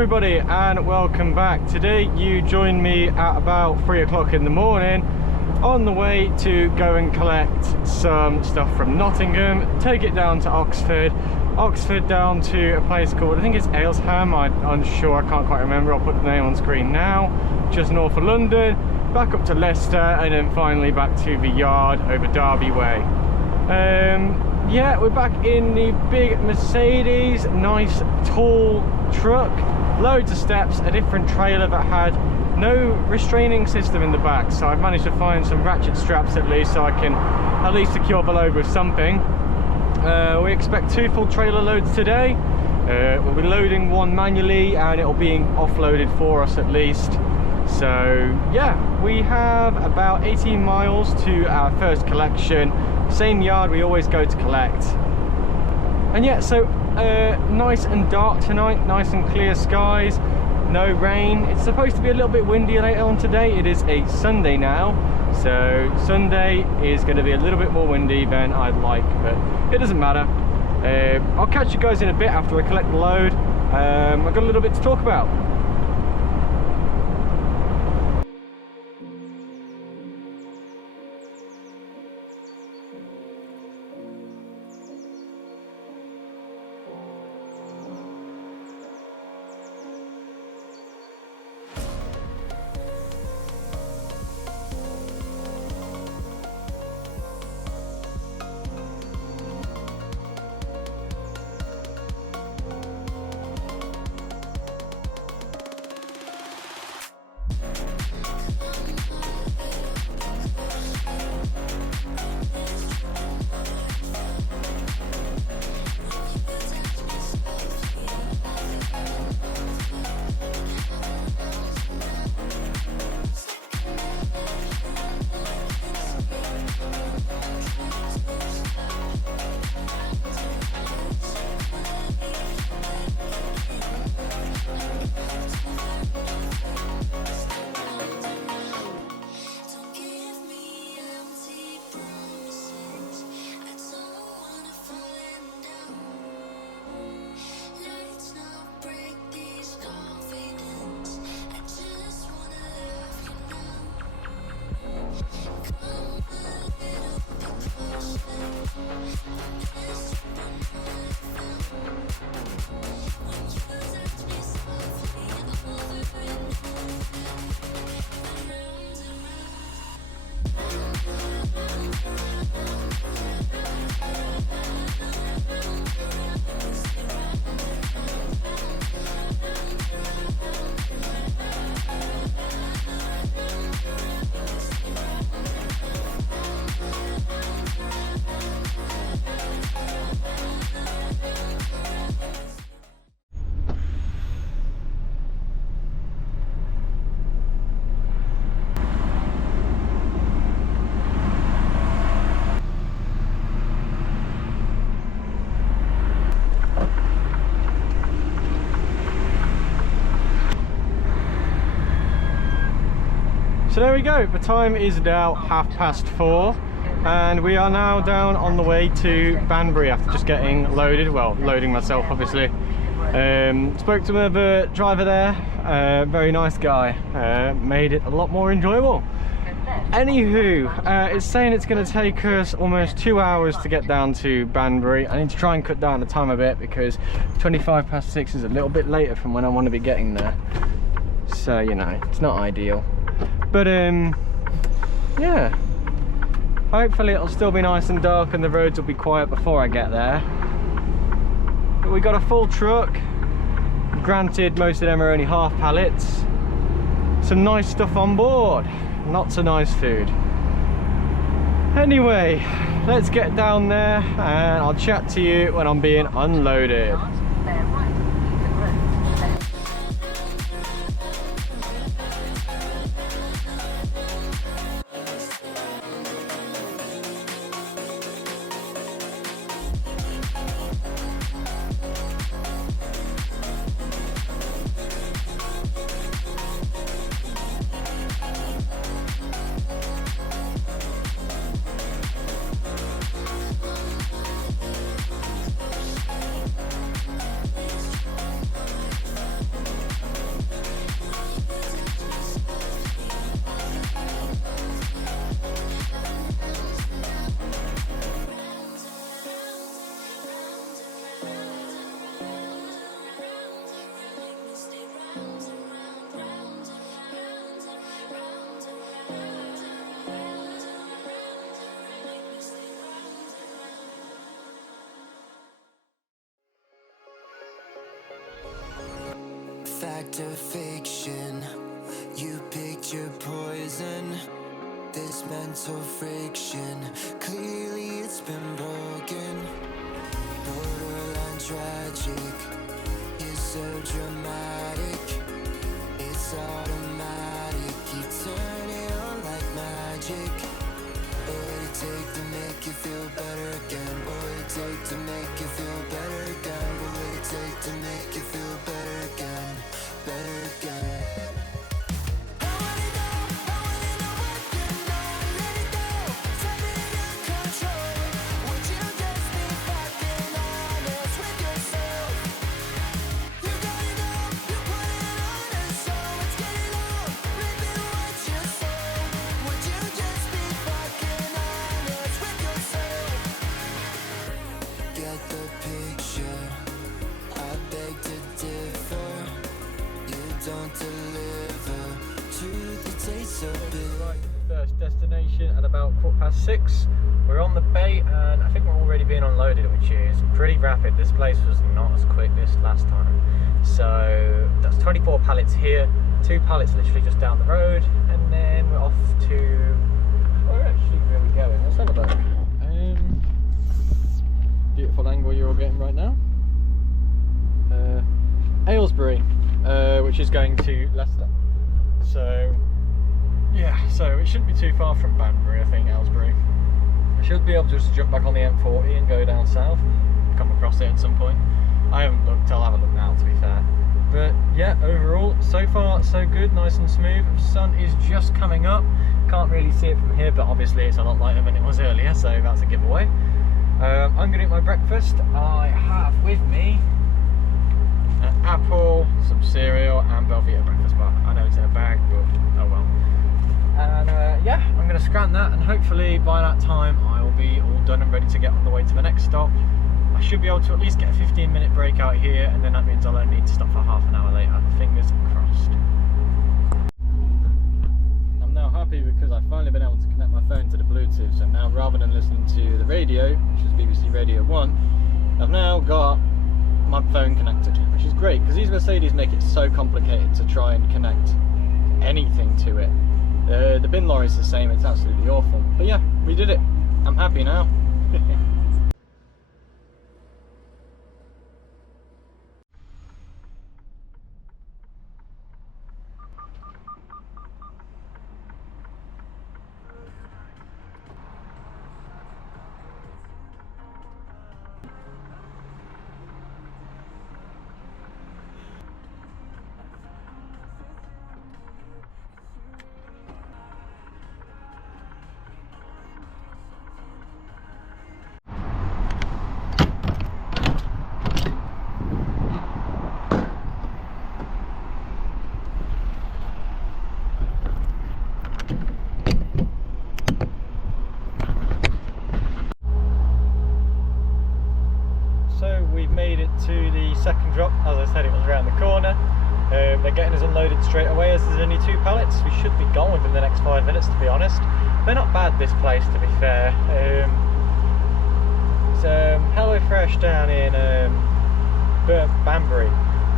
everybody and welcome back. Today you join me at about 3 o'clock in the morning on the way to go and collect some stuff from Nottingham, take it down to Oxford down to a place called, I think it's Aylesbury, I'm unsure, I can't quite remember, I'll put the name on screen now, just north of London, back up to Leicester and then finally back to the yard over Derby way. Yeah, we're back in the big Mercedes, nice tall truck, loads of steps, a different trailer that had no restraining system in the back, so I've managed to find some ratchet straps at least so I can at least secure the load with something. We expect 2 full trailer loads today. We'll be loading one manually and it'll be offloaded for us at least. So yeah, we have about 18 miles to our first collection, same yard we always go to collect. And yeah, so nice and dark tonight, nice and clear skies, no rain. It's supposed to be a little bit windy later on today. It is a Sunday now, so Sunday is going to be a little bit more windy than I'd like, but it doesn't matter. I'll catch you guys in a bit after I collect the load. I've got a little bit to talk about. So there we go, the time is now 4:30 and we are now down on the way to Banbury after just getting loaded, well, loading myself obviously. Spoke to the driver there, very nice guy, made it a lot more enjoyable. Anywho, it's saying it's going to take us almost 2 hours to get down to Banbury. I need to try and cut down the time a bit because 6:25 is a little bit later from when I want to be getting there. So, you know, it's not ideal. But yeah, hopefully it'll still be nice and dark and the roads will be quiet before I get there. But we got a full truck, granted most of them are only half pallets, some nice stuff on board, not so nice food. Anyway, let's get down there and I'll chat to you when I'm being unloaded. fact or fiction. You picked your poison. This mental friction, clearly it's been broken. Borderline tragic, you're so dramatic. It's automatic, you turn it on like magic. What would it take to make you feel better again? What would it take to make you feel better again? What would it take to make you feel better again? Better again. First destination at about 6:15. We're on the bay and I think we're already being unloaded, which is pretty rapid. This place was not as quick this last time. So that's 24 pallets here, 2 pallets literally just down the road, and then we're off to, where actually are we going? Let's have a look. Beautiful angle you're all getting right now. Aylesbury, which is going to Leicester. So yeah, so it shouldn't be too far from Banbury, I think, Aylesbury. I should be able to just jump back on the M40 and go down south and come across it at some point. I haven't looked, I'll have a look now to be fair. But yeah, overall, so far so good, nice and smooth. The sun is just coming up. Can't really see it from here, but obviously it's a lot lighter than it was earlier, so that's a giveaway. I'm gonna eat my breakfast. I have with me an apple, some cereal, and Belvita breakfast bar. I know it's in a bag, but oh well. And yeah, I'm going to scan that, and hopefully by that time I will be all done and ready to get on the way to the next stop. I should be able to at least get a 15-minute break out here, and then that means I'll only need to stop for half an hour later. Fingers crossed. I'm now happy because I've finally been able to connect my phone to the Bluetooth, so now rather than listening to the radio, which is BBC Radio 1, I've now got my phone connected, which is great because these Mercedes make it so complicated to try and connect anything to it. The bin lorry's the same, it's absolutely awful. But yeah, we did it. I'm happy now. To the second drop. As I said, it was around the corner. They're getting us unloaded straight away as there's only 2 pallets. We should be gone within the next 5 minutes, to be honest. They're not bad, this place, to be fair. It's HelloFresh down in Banbury.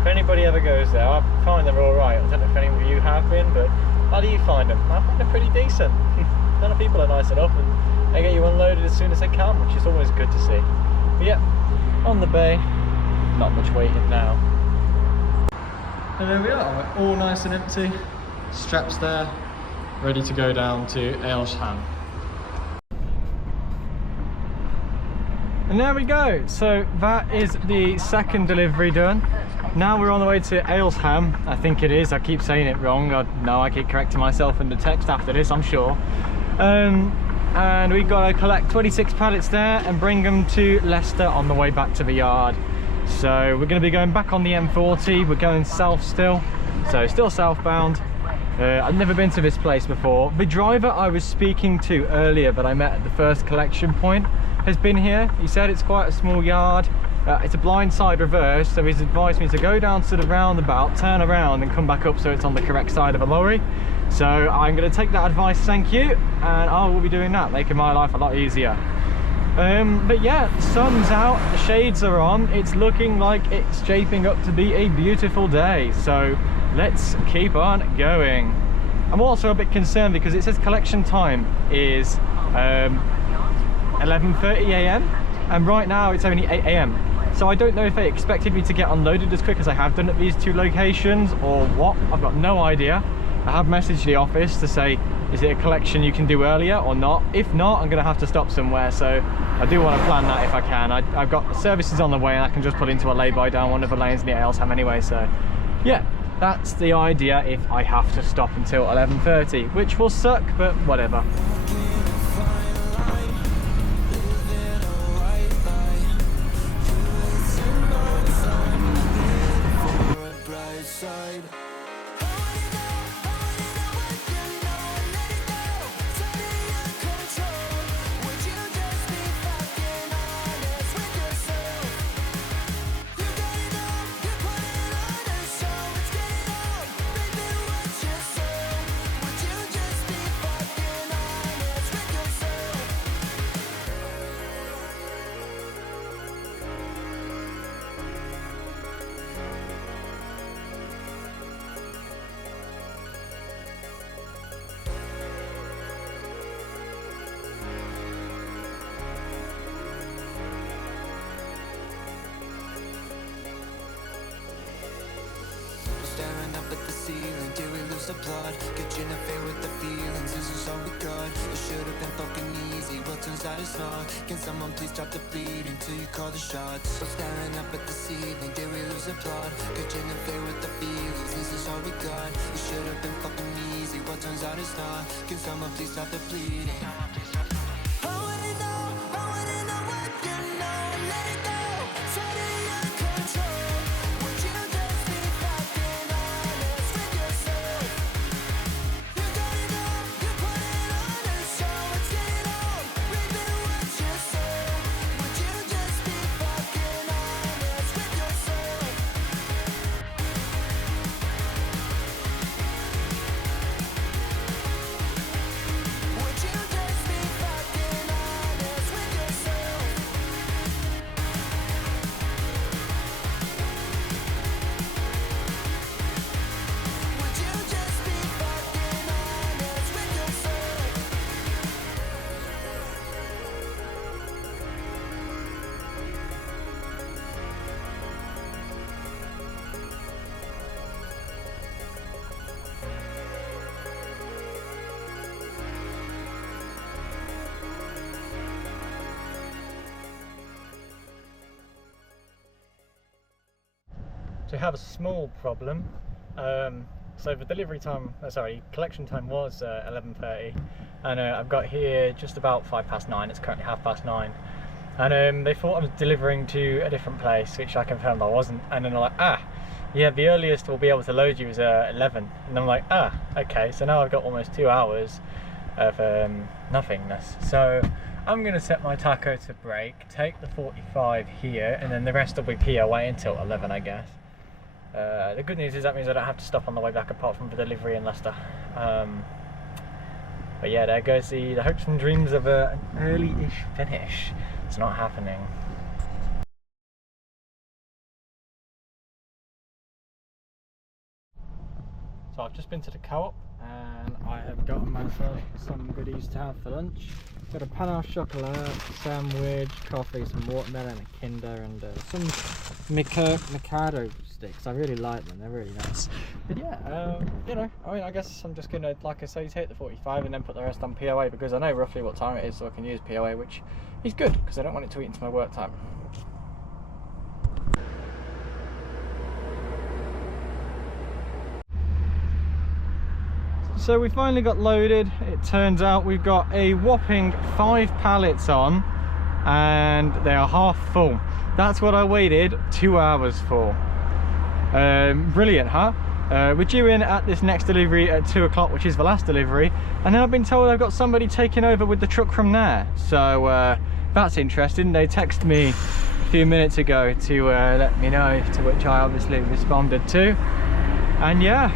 If anybody ever goes there, I find they're alright. I don't know if any of you have been, but how do you find them? I find they're pretty decent. A lot of people are nice enough and they get you unloaded as soon as they can, which is always good to see. But yeah, on the bay. Not much waiting now. And there we are, we're all nice and empty. Straps there, ready to go down to Aylesbury. And there we go. So that is the second delivery done. Now we're on the way to Aylesbury. I think it is. I keep saying it wrong. I keep correcting myself in the text after this, I'm sure. And we got to collect 26 pallets there and bring them to Leicester on the way back to the yard. So we're going to be going back on the M40. We're going south still, so still southbound. I've never been to this place before. The driver I was speaking to earlier that I met at the first collection point has been here. He said it's quite a small yard. It's a blindside reverse, so he's advised me to go down to the roundabout, turn around and come back up so it's on the correct side of a lorry. So I'm going to take that advice, thank you, and I will be doing that, making my life a lot easier. But yeah, the sun's out, the shades are on, it's looking like it's shaping up to be a beautiful day, so let's keep on going. I'm also a bit concerned because it says collection time is 11:30 AM and right now it's only 8 AM. So I don't know if they expected me to get unloaded as quick as I have done at these two locations or what. I've got no idea. I have messaged the office to say, is it a collection you can do earlier or not? If not, I'm going to have to stop somewhere, so I do want to plan that if I can. I've got services on the way and I can just put into a lay-by down one of the lanes near Aylesbury anyway, so yeah, that's the idea if I have to stop until 11:30, which will suck, but whatever. Staring up at the ceiling, do we lose the plot? Get you in a fair with the feelings, this is all we got. It should have been fucking easy, well turns out it's not. Can someone please stop the bleeding till you call the shots? So staring up at the ceiling, do we lose the plot? Get you in a fair with the feelings, this is all we got. It should have been fucking easy, well turns out it's not. Can someone please stop the bleeding? So we have a small problem. So the delivery time, collection time was 11:30, and I've got here just about 9:05. It's currently 9:30, and they thought I was delivering to a different place, which I confirmed I wasn't. And then they're like, yeah, the earliest we'll be able to load you is 11. And I'm like, okay. So now I've got almost 2 hours of nothingness. So I'm going to set my taco to break, take the 45 here, and then the rest will be POA until 11, I guess. The good news is that means I don't have to stop on the way back apart from the delivery in Leicester. But yeah, there goes the hopes and dreams of an early-ish finish. It's not happening. So I've just been to the co-op and I have gotten myself some goodies to have for lunch. Got a pan au chocolat, sandwich, coffee, some watermelon, a Kinder, and some Mikado sticks. I really like them, they're really nice. But yeah, you know, I mean, I guess I'm just gonna, like I say, take the 45 and then put the rest on POA because I know roughly what time it is, so I can use POA, which is good because I don't want it to eat into my work time. So we finally got loaded. It turns out we've got a whopping 5 pallets on and they are half full. That's what I waited 2 hours for. Brilliant, huh? We're due in at this next delivery at 2 o'clock, which is the last delivery, and then I've been told I've got somebody taking over with the truck from there. So that's interesting. They texted me a few minutes ago to let me know, to which I obviously responded to. And yeah,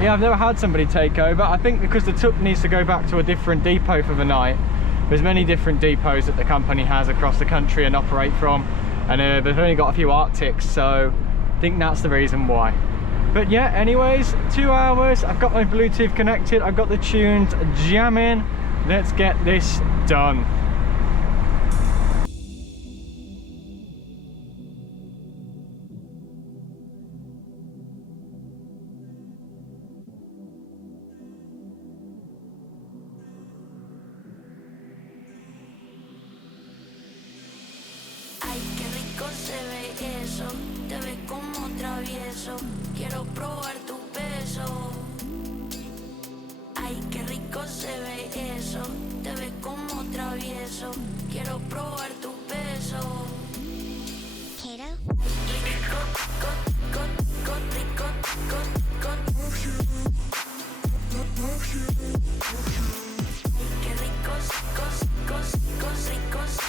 I've never had somebody take over. I think because the truck needs to go back to a different depot for the night, There's many different depots that the company has across the country and operate from, and they've only got a few Arctics, so I think that's the reason why. But yeah, anyways, 2 hours, I've got my Bluetooth connected, I've got the tunes jamming. Let's get this done. Ay, qué rico se ve eso, te ves como travieso, quiero probar tu beso. Ay, qué rico se ve eso, te ves como travieso, quiero probar tu beso. Kato? Rico, rico, qué ricos, ricos,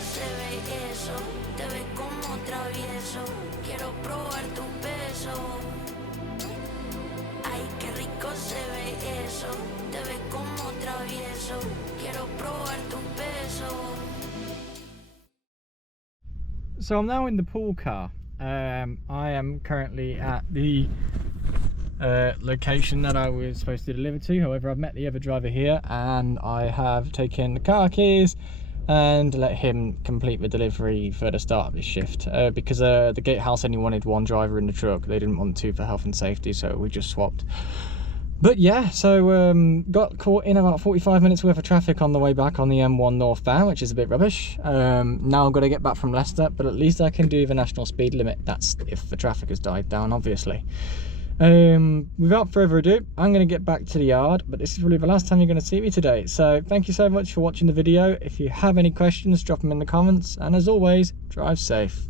se ve eso, te ves como travieso, quiero probar tu beso. Ay, qué rico se ve eso, te ves como travieso, quiero probar tu beso. So I'm now in the pool car. I am currently at the location that I was supposed to deliver to. However, I've met the other driver here and I have taken the car keys and let him complete the delivery for the start of his shift, because the gatehouse only wanted one driver in the truck. They didn't want two for health and safety, so we just swapped. But yeah, so got caught in about 45 minutes worth of traffic on the way back on the M1 northbound, which is a bit rubbish. Now I've got to get back from Leicester, but at least I can do the national speed limit. That's if the traffic has died down, obviously. Without further ado, I'm going to get back to the yard, but this is really the last time you're going to see me today. So thank you so much for watching the video. If you have any questions, drop them in the comments, and as always, drive safe.